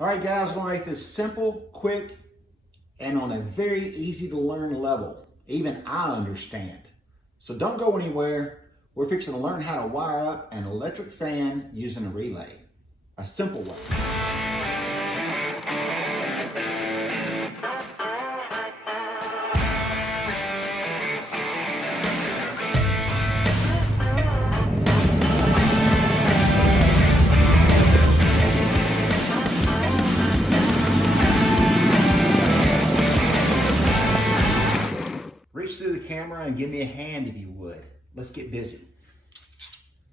All right, guys, I'm gonna make this simple, quick, and on a very easy to learn level. Even I understand. So don't go anywhere. We're fixing to learn how to wire up an electric fan using a relay. A simple way. Reach through the camera and give me a hand if you would. Let's get busy.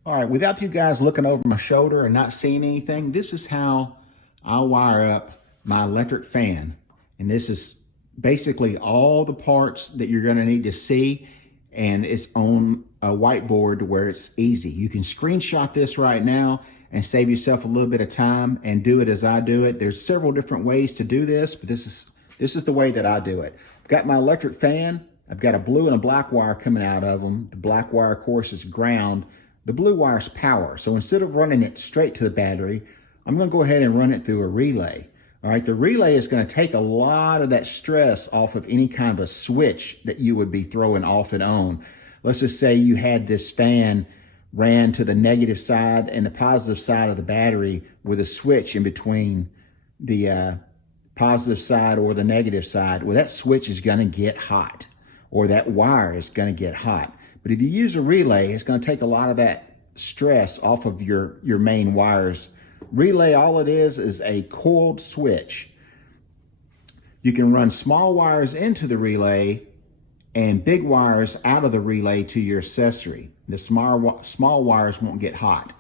All right, without you guys looking over my shoulder and not seeing anything, this is how I'll wire up my electric fan. And this is basically all the parts that you're gonna need to see, and it's on a whiteboard to where it's easy. You can screenshot this right now and save yourself a little bit of time and do it as I do it. There's several different ways to do this, but this is the way that I do it. I've got my electric fan. I've got a blue and a black wire coming out of them. The black wire, of course, is ground. The blue wire is power. So instead of running it straight to the battery, I'm gonna go ahead and run it through a relay. All right, the relay is gonna take a lot of that stress off of any kind of a switch that you would be throwing off and on. Let's just say you had this fan ran to the negative side and the positive side of the battery with a switch in between the positive side or the negative side. Well, that switch is gonna get hot, or that wire is gonna get hot. But if you use a relay, it's gonna take a lot of that stress off of your main wires. Relay, all it is a coiled switch. You can run small wires into the relay and big wires out of the relay to your accessory. The small wires won't get hot.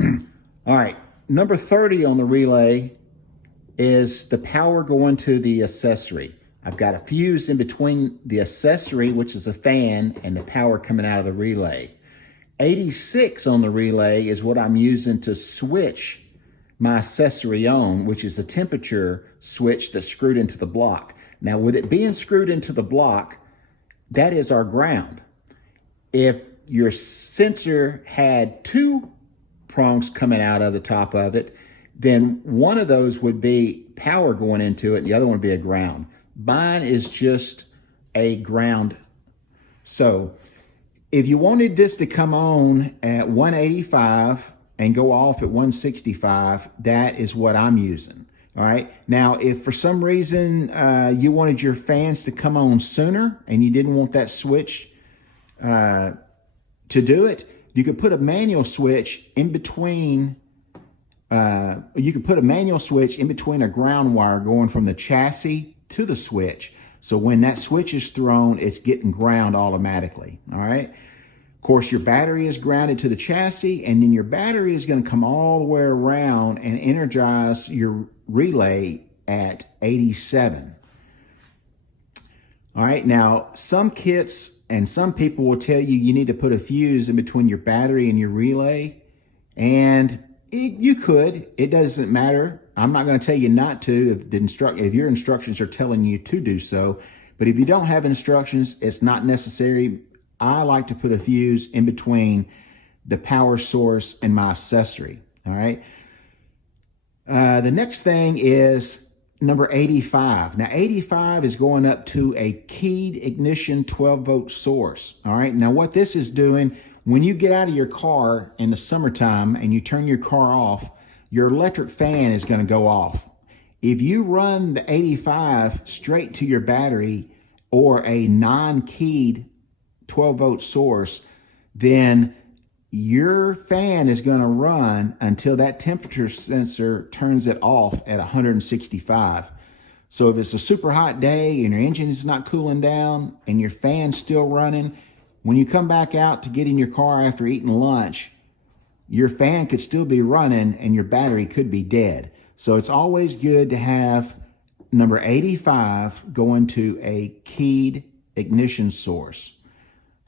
All right, number 30 on the relay is the power going to the accessory. I've got a fuse in between the accessory, which is a fan, and the power coming out of the relay. 86 on the relay is what I'm using to switch my accessory on, which is a temperature switch that's screwed into the block. Now, with it being screwed into the block, that is our ground. If your sensor had two prongs coming out of the top of it, then one of those would be power going into it, and the other one would be a ground. Mine is just a ground. So if you wanted this to come on at 185 and go off at 165, that is what I'm using. All right. Now, if for some reason you wanted your fans to come on sooner and you didn't want that switch to do it, you could put a manual switch in between. You could put a manual switch in between a ground wire going from the chassis to the switch. So when that switch is thrown, it's getting ground automatically. All right. Of course, your battery is grounded to the chassis, and then your battery is going to come all the way around and energize your relay at 87. All right. Now, some kits and some people will tell you you need to put a fuse in between your battery and your relay, and you could. It doesn't matter. I'm not going to tell you not to if your instructions are telling you to do so. But if you don't have instructions, it's not necessary. I like to put a fuse in between the power source and my accessory. All right. The next thing is number 85. Now, 85 is going up to a keyed ignition 12-volt source. All right. Now, what this is doing, when you get out of your car in the summertime and you turn your car off, your electric fan is going to go off. If you run the 85 straight to your battery or a non-keyed 12-volt source, then your fan is going to run until that temperature sensor turns it off at 165. So if it's a super hot day and your engine is not cooling down and your fan's still running, when you come back out to get in your car after eating lunch, your fan could still be running and your battery could be dead. So it's always good to have number 85 going to a keyed ignition source.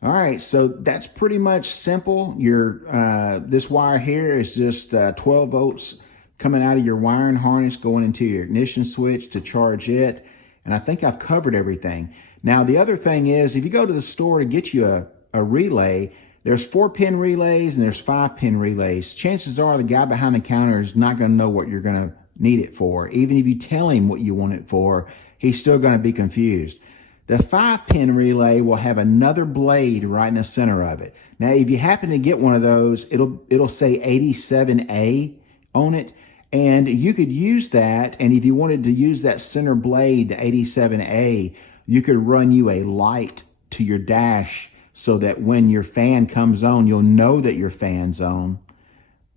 All right, so that's pretty much simple. This wire here is just 12 volts coming out of your wiring harness going into your ignition switch to charge it. And I think I've covered everything. Now, the other thing is, if you go to the store to get you a relay, there's 4-pin relays and there's 5-pin relays. Chances are the guy behind the counter is not going to know what you're going to need it for. Even if you tell him what you want it for, he's still going to be confused. The 5-pin relay will have another blade right in the center of it. Now, if you happen to get one of those, it'll say 87A on it, and you could use that. And if you wanted to use that center blade, the 87A, you could run you a light to your dash so that when your fan comes on, you'll know that your fan's on.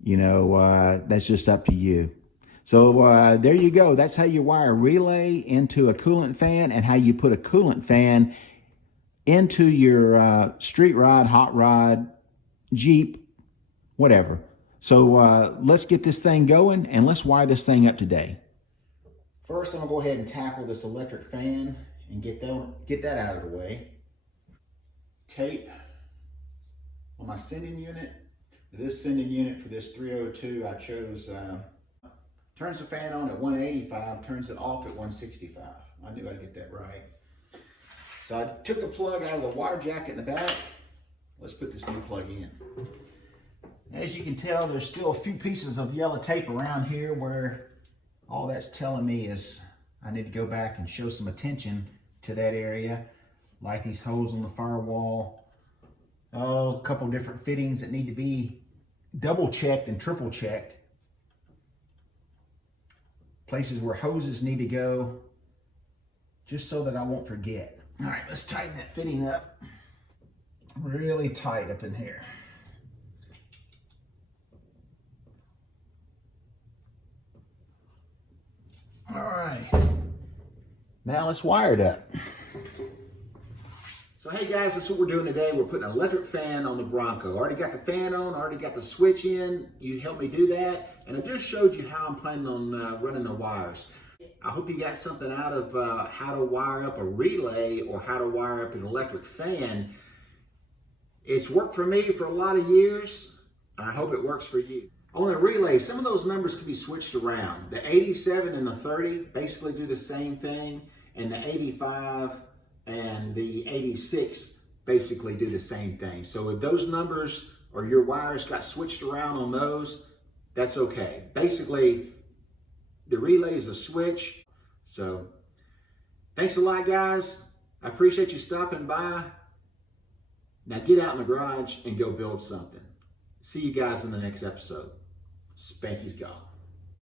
That's just up to you. So there you go. That's how you wire a relay into a coolant fan, and how you put a coolant fan into your street rod, hot rod, Jeep, whatever. So let's get this thing going, and let's wire this thing up today. First, I'm gonna go ahead and tackle this electric fan and get that out of the way. Tape on my sending unit. This sending unit for this 302, I chose turns the fan on at 185, turns it off at 165. I knew I'd get that right. So I took the plug out of the water jacket in the back. Let's put this new plug in. As you can tell, there's still a few pieces of yellow tape around here where all that's telling me is I need to go back and show some attention to that area, like these holes on the firewall. A couple different fittings that need to be double checked and triple checked. Places where hoses need to go, just so that I won't forget. All right, let's tighten that fitting up. Really tight up in here. All right, now let's wire it up. So hey guys, that's what we're doing today. We're putting an electric fan on the Bronco. Already got the fan on, already got the switch in. You helped me do that. And I just showed you how I'm planning on running the wires. I hope you got something out of how to wire up a relay or how to wire up an electric fan. It's worked for me for a lot of years. I hope it works for you. On the relay, some of those numbers can be switched around. The 87 and the 30 basically do the same thing, and the 85 and the 86 basically do the same thing. So if those numbers or your wires got switched around on those, that's okay. Basically, the relay is a switch. So thanks a lot, guys. I appreciate you stopping by. Now get out in the garage and go build something. See you guys in the next episode. Spankys gone.